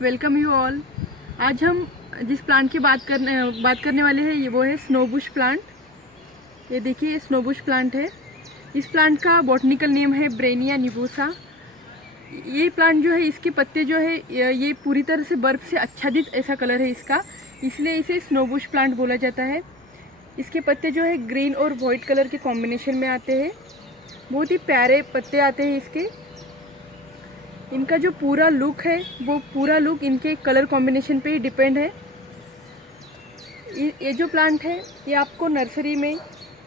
Welcome you all. आज हम जिस प्लांट की बात करने वाले हैं वो है स्नोबुश प्लांट। ये देखिए, स्नोबुश प्लांट है। इस प्लांट का बॉटनिकल नेम है ब्रेनिया निवोसा। ये प्लांट जो है, इसके पत्ते जो है ये पूरी तरह से बर्फ से आच्छादित ऐसा कलर है इसका, इसलिए इसे स्नोबुश प्लांट बोला जाता है। इसके पत्ते जो है ग्रीन और वाइट कलर के कॉम्बिनेशन में आते हैं। बहुत ही प्यारे पत्ते आते हैं इसके। इनका जो पूरा लुक है वो पूरा लुक इनके कलर कॉम्बिनेशन पे ही डिपेंड है। ये जो प्लांट है ये आपको नर्सरी में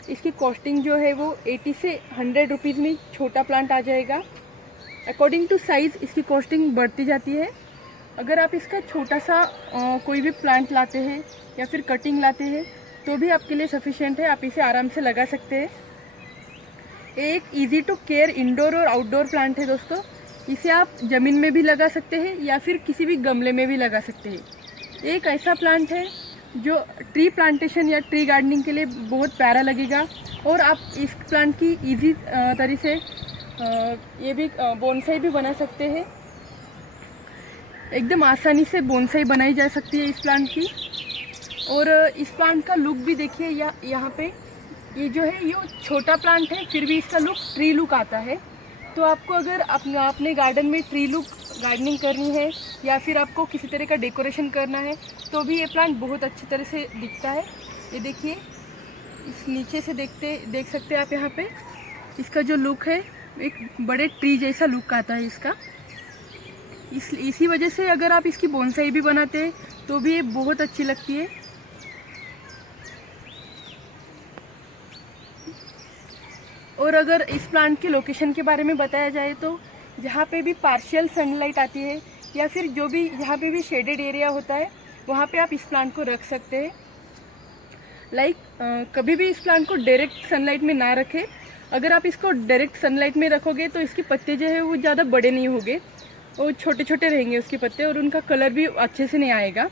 इसकी कॉस्टिंग जो है वो 80 से 100 रुपीज़ में छोटा प्लांट आ जाएगा। अकॉर्डिंग टू साइज़ इसकी कॉस्टिंग बढ़ती जाती है। अगर आप इसका छोटा सा कोई भी प्लांट लाते हैं या फिर कटिंग लाते हैं तो भी आपके लिए सफिशिएंट है, आप इसे आराम से लगा सकते हैं। एक इजी टू केयर इंडोर और आउटडोर प्लांट है दोस्तों। इसे आप ज़मीन में भी लगा सकते हैं या फिर किसी भी गमले में भी लगा सकते हैं। एक ऐसा प्लांट है जो ट्री प्लांटेशन या ट्री गार्डनिंग के लिए बहुत प्यारा लगेगा और आप इस प्लांट की इजी तरीके से ये भी बोनसाई भी बना सकते हैं। एकदम आसानी से बोनसाई बनाई जा सकती है इस प्लांट की। और इस प्लांट का लुक भी देखिए, यहाँ पे ये जो है ये छोटा प्लांट है फिर भी इसका लुक ट्री लुक आता है। तो आपको अगर अपने गार्डन में ट्री लुक गार्डनिंग करनी है या फिर आपको किसी तरह का डेकोरेशन करना है तो भी ये प्लांट बहुत अच्छी तरह से दिखता है। ये देखिए, इस नीचे से देख सकते हैं आप। यहाँ पे इसका जो लुक है एक बड़े ट्री जैसा लुक आता है इसका। इसी वजह से अगर आप इसकी बोनसाई भी बनाते हैं तो भी ये बहुत अच्छी लगती है। और अगर इस प्लांट के लोकेशन के बारे में बताया जाए तो जहाँ पे भी पार्शियल सनलाइट आती है या फिर जो भी यहाँ पे भी शेडेड एरिया होता है वहाँ पे आप इस प्लांट को रख सकते हैं। कभी भी इस प्लांट को डायरेक्ट सनलाइट में ना रखें। अगर आप इसको डायरेक्ट सनलाइट में रखोगे तो इसके पत्ते जो है वो ज़्यादा बड़े नहीं होंगे, वो छोटे छोटे रहेंगे उसके पत्ते और उनका कलर भी अच्छे से नहीं आएगा।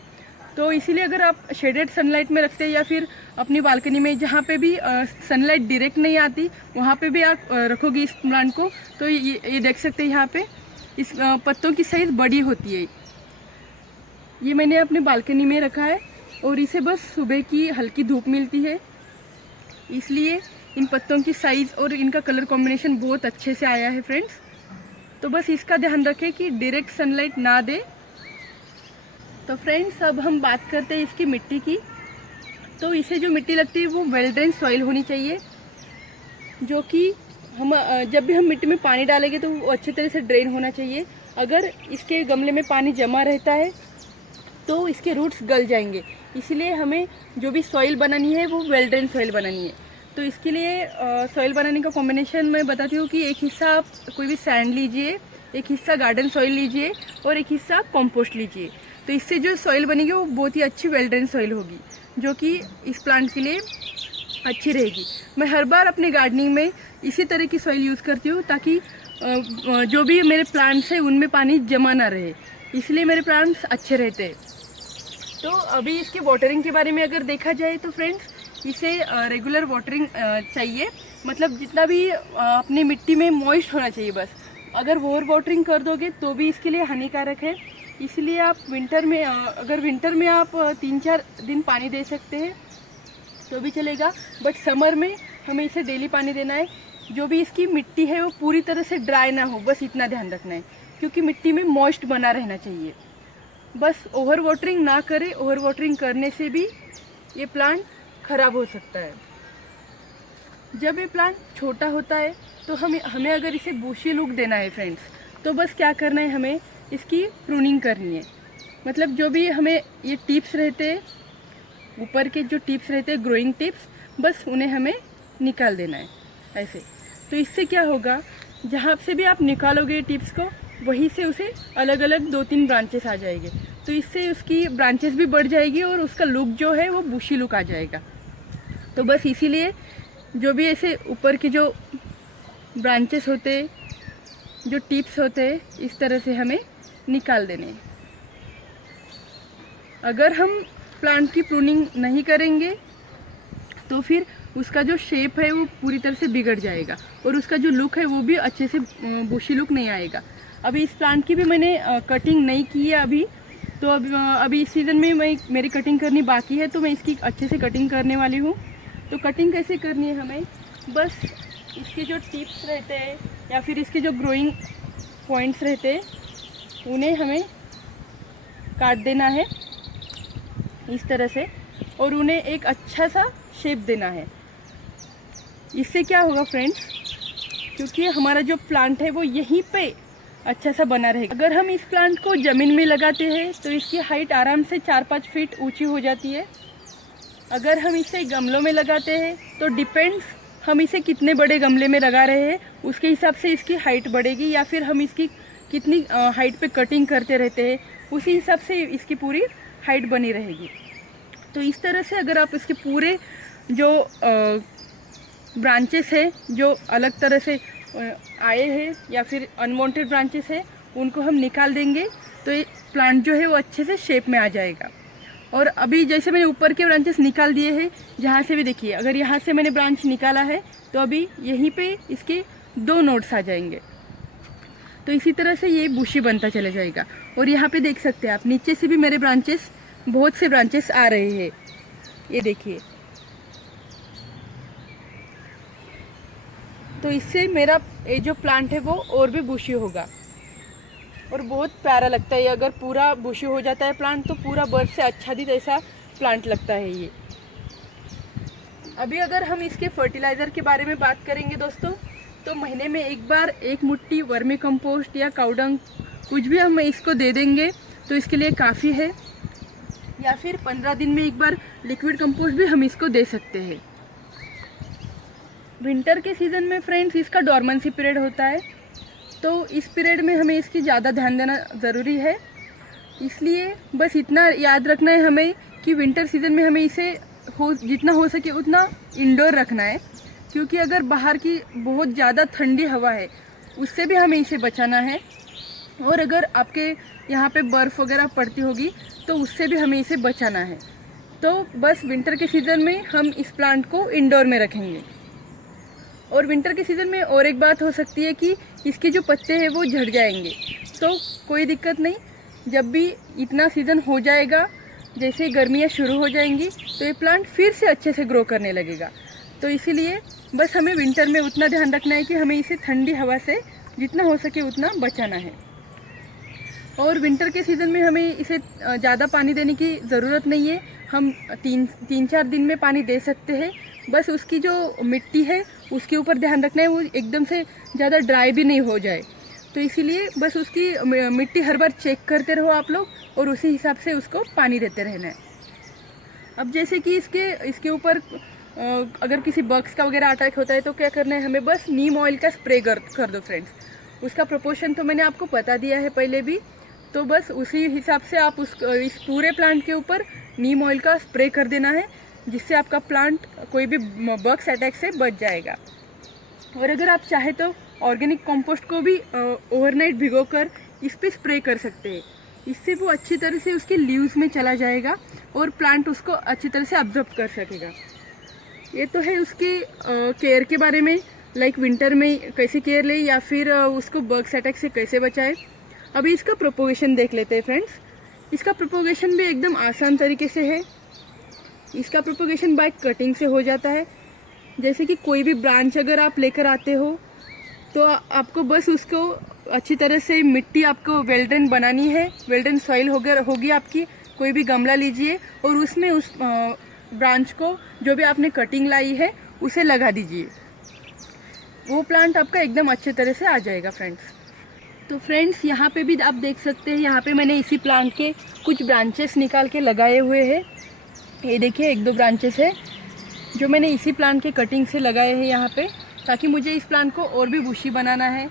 तो इसीलिए अगर आप शेडेड सनलाइट में रखते हैं या फिर अपनी बालकनी में जहाँ पे भी सनलाइट डायरेक्ट नहीं आती वहाँ पे भी आप रखोगे इस प्लांट को तो ये देख सकते हैं यहाँ पे इस पत्तों की साइज़ बड़ी होती है। ये मैंने अपने बालकनी में रखा है और इसे बस सुबह की हल्की धूप मिलती है, इसलिए इन पत्तों की साइज़ और इनका कलर कॉम्बिनेशन बहुत अच्छे से आया है फ्रेंड्स। तो बस इसका ध्यान रखें कि डायरेक्ट सनलाइट ना दे। तो फ्रेंड्स, अब हम बात करते हैं इसकी मिट्टी की। तो इसे जो मिट्टी लगती है वो वेल ड्रेन सॉइल होनी चाहिए, जो कि हम जब भी हम मिट्टी में पानी डालेंगे तो वो अच्छी तरह से ड्रेन होना चाहिए। अगर इसके गमले में पानी जमा रहता है तो इसके रूट्स गल जाएंगे, इसलिए हमें जो भी सॉइल बनानी है वो वेल ड्रेन सॉइल बनानी है। तो इसके लिए सॉइल बनाने का कॉम्बिनेशन मैं बताती हूँ कि एक हिस्सा आप कोई भी सैंड लीजिए, एक हिस्सा गार्डन सॉइल लीजिए और एक हिस्सा आप कॉम्पोस्ट लीजिए। तो इससे जो सॉइल बनेगी वो बहुत ही अच्छी वेल ड्रेन सॉइल होगी, जो कि इस प्लांट के लिए अच्छी रहेगी। मैं हर बार अपने गार्डनिंग में इसी तरह की सॉइल यूज़ करती हूँ ताकि जो भी मेरे प्लांट्स हैं उनमें पानी जमा ना रहे, इसलिए मेरे प्लांट्स अच्छे रहते हैं। तो अभी इसके वाटरिंग के बारे में अगर देखा जाए तो फ्रेंड्स, इसे रेगुलर वाटरिंग चाहिए। मतलब जितना भी अपनी मिट्टी में मॉइस्ट होना चाहिए बस। अगर ओवर वाटरिंग कर दोगे तो भी इसके लिए हानिकारक है, इसलिए आप अगर विंटर में आप 3-4 दिन पानी दे सकते हैं तो भी चलेगा, बट समर में हमें इसे डेली पानी देना है। जो भी इसकी मिट्टी है वो पूरी तरह से ड्राई ना हो, बस इतना ध्यान रखना है, क्योंकि मिट्टी में मॉइस्ट बना रहना चाहिए। बस ओवर वाटरिंग ना करें, ओवर वाटरिंग करने से भी ये प्लांट ख़राब हो सकता है। जब ये प्लांट छोटा होता है तो हमें अगर इसे बूशी लुक देना है फ्रेंड्स, तो बस क्या करना है, हमें इसकी प्रूनिंग करनी है। मतलब जो भी हमें ये टिप्स रहते हैं, ऊपर के जो टिप्स रहते हैं ग्रोइंग टिप्स, बस उन्हें हमें निकाल देना है ऐसे। तो इससे क्या होगा, जहाँ से भी आप निकालोगे टिप्स को वहीं से उसे अलग अलग 2-3 ब्रांचेस आ जाएंगे। तो इससे उसकी ब्रांचेस भी बढ़ जाएगी और उसका लुक जो है वो बुशी लुक आ जाएगा। तो बस इसीलिए जो भी ऐसे ऊपर के जो ब्रांचेस होते हैं, जो टिप्स होते हैं, इस तरह से हमें निकाल देने। अगर हम प्लांट की प्रूनिंग नहीं करेंगे तो फिर उसका जो शेप है वो पूरी तरह से बिगड़ जाएगा और उसका जो लुक है वो भी अच्छे से बुशी लुक नहीं आएगा। अभी इस प्लांट की भी मैंने कटिंग नहीं की है अभी, तो अभी इस सीज़न में मेरी कटिंग करनी बाकी है, तो मैं इसकी अच्छे से कटिंग करने वाली हूँ। तो कटिंग कैसे करनी है हमें, बस इसके जो टिप्स रहते हैं या फिर इसके जो ग्रोइंग पॉइंट्स रहते हैं उन्हें हमें काट देना है इस तरह से, और उन्हें एक अच्छा सा शेप देना है। इससे क्या होगा फ्रेंड्स, क्योंकि हमारा जो प्लांट है वो यहीं पे अच्छा सा बना रहेगा। अगर हम इस प्लांट को ज़मीन में लगाते हैं तो इसकी हाइट आराम से 4-5 फीट ऊंची हो जाती है। अगर हम इसे गमलों में लगाते हैं तो डिपेंड्स हम इसे कितने बड़े गमले में लगा रहे हैं, उसके हिसाब से इसकी हाइट बढ़ेगी, या फिर हम इसकी कितनी हाइट पे कटिंग करते रहते हैं उसी हिसाब से इसकी पूरी हाइट बनी रहेगी। तो इस तरह से अगर आप इसके पूरे जो ब्रांचेस है जो अलग तरह से आए हैं या फिर अनवांटेड ब्रांचेस है उनको हम निकाल देंगे, तो ये प्लांट जो है वो अच्छे से शेप में आ जाएगा। और अभी जैसे मैंने ऊपर के ब्रांचेस निकाल दिए हैं, जहाँ से भी देखिए, अगर यहाँ से मैंने ब्रांच निकाला है तो अभी यहीं पे इसके 2 नोड्स आ जाएंगे। तो इसी तरह से ये बुशी बनता चला जाएगा। और यहाँ पे देख सकते हैं आप, नीचे से भी मेरे ब्रांचेस, बहुत से ब्रांचेस आ रहे हैं, ये देखिए। तो इससे मेरा ये जो प्लांट है वो और भी बुशी होगा और बहुत प्यारा लगता है। अगर पूरा बुशी हो जाता है प्लांट तो पूरा बर्फ से आच्छादित ऐसा प्लांट लगता है ये। अभी अगर हम इसके फर्टिलाइज़र के बारे में बात करेंगे दोस्तों, तो महीने में एक बार 1 मुट्ठी वर्मी कंपोस्ट या काउडंग कुछ भी हम इसको दे देंगे तो इसके लिए काफ़ी है। या फिर 15 दिन में एक बार लिक्विड कंपोस्ट भी हम इसको दे सकते हैं। विंटर के सीज़न में फ्रेंड्स इसका डॉर्मेंसी पीरियड होता है, तो इस पीरियड में हमें इसकी ज़्यादा ध्यान देना ज़रूरी है। इसलिए बस इतना याद रखना है हमें कि विंटर सीज़न में हमें इसे जितना हो सके उतना इंडोर रखना है, क्योंकि अगर बाहर की बहुत ज़्यादा ठंडी हवा है उससे भी हमें इसे बचाना है। और अगर आपके यहाँ पे बर्फ़ वगैरह पड़ती होगी तो उससे भी हमें इसे बचाना है। तो बस विंटर के सीज़न में हम इस प्लांट को इंडोर में रखेंगे। और विंटर के सीज़न में और एक बात हो सकती है कि इसके जो पत्ते हैं वो झड़ जाएंगे, तो कोई दिक्कत नहीं। जब भी इतना सीज़न हो जाएगा, जैसे गर्मियाँ शुरू हो जाएंगी, तो ये प्लांट फिर से अच्छे से ग्रो करने लगेगा। तो इसीलिए बस हमें विंटर में उतना ध्यान रखना है कि हमें इसे ठंडी हवा से जितना हो सके उतना बचाना है। और विंटर के सीज़न में हमें इसे ज़्यादा पानी देने की ज़रूरत नहीं है, हम 3-4 दिन में पानी दे सकते हैं। बस उसकी जो मिट्टी है उसके ऊपर ध्यान रखना है, वो एकदम से ज़्यादा ड्राई भी नहीं हो जाए। तो इसीलिए बस उसकी मिट्टी हर बार चेक करते रहो आप लोग, और उसी हिसाब से उसको पानी देते रहना है। अब जैसे कि इसके ऊपर अगर किसी बग्स का वगैरह अटैक होता है तो क्या करना है, हमें बस नीम ऑयल का स्प्रे कर दो फ्रेंड्स। उसका प्रोपोर्शन तो मैंने आपको बता दिया है पहले भी, तो बस उसी हिसाब से आप इस पूरे प्लांट के ऊपर नीम ऑयल का स्प्रे कर देना है, जिससे आपका प्लांट कोई भी बग्स अटैक से बच जाएगा। और अगर आप चाहे तो ऑर्गेनिक कंपोस्ट को भी ओवरनाइट भिगोकर इस पे स्प्रे कर सकते हैं। इससे वो अच्छी तरह से उसके लीव्स में चला जाएगा और प्लांट उसको अच्छी तरह से ऑब्जर्व कर सकेगा। ये तो है उसके केयर के बारे में, लाइक विंटर में कैसे केयर ले या फिर उसको बग्स अटैक से कैसे बचाए। अभी इसका प्रोपोगेशन देख लेते हैं फ्रेंड्स। इसका प्रोपोगेशन भी एकदम आसान तरीके से है। इसका प्रोपोगेशन बाय कटिंग से हो जाता है। जैसे कि कोई भी ब्रांच अगर आप लेकर आते हो तो आपको बस उसको अच्छी तरह से मिट्टी आपको वेल ड्रेन बनानी है। वेल ड्रेन सॉइल होगी आपकी, कोई भी गमला लीजिए और उसमें उस ब्रांच को जो भी आपने कटिंग लाई है उसे लगा दीजिए। वो प्लांट आपका एकदम अच्छे तरह से आ जाएगा फ्रेंड्स। तो फ्रेंड्स यहाँ पे भी आप देख सकते हैं, यहाँ पे मैंने इसी प्लांट के कुछ ब्रांचेस निकाल के लगाए हुए हैं। ये देखिए 1-2 ब्रांचेस है जो मैंने इसी प्लांट के कटिंग से लगाए हैं यहाँ पे, ताकि मुझे इस प्लांट को और भी बुशी बनाना है,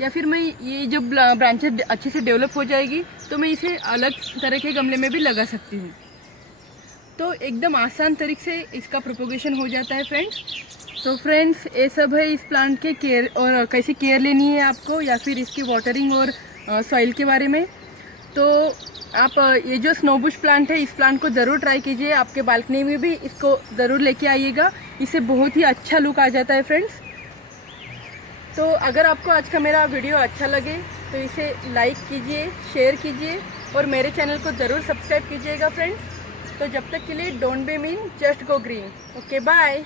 या फिर मैं ये जब ब्रांचेस अच्छे से डेवलप हो जाएगी तो मैं इसे अलग तरह के गमले में भी लगा सकती हूँ। तो एकदम आसान तरीके से इसका प्रोपोगेशन हो जाता है फ्रेंड्स। तो फ्रेंड्स ये सब है इस प्लांट के केयर और कैसे केयर लेनी है आपको, या फिर इसकी वाटरिंग और सॉइल के बारे में। तो आप ये जो स्नोबुश प्लांट है इस प्लांट को ज़रूर ट्राई कीजिए, आपके बालकनी में भी इसको ज़रूर लेके आइएगा, इससे बहुत ही अच्छा लुक आ जाता है फ्रेंड्स। तो अगर आपको आज का मेरा वीडियो अच्छा लगे तो इसे लाइक कीजिए, शेयर कीजिए और मेरे चैनल को ज़रूर सब्सक्राइब कीजिएगा फ्रेंड्स। तो जब तक के लिए don't be mean, just go green. Okay bye.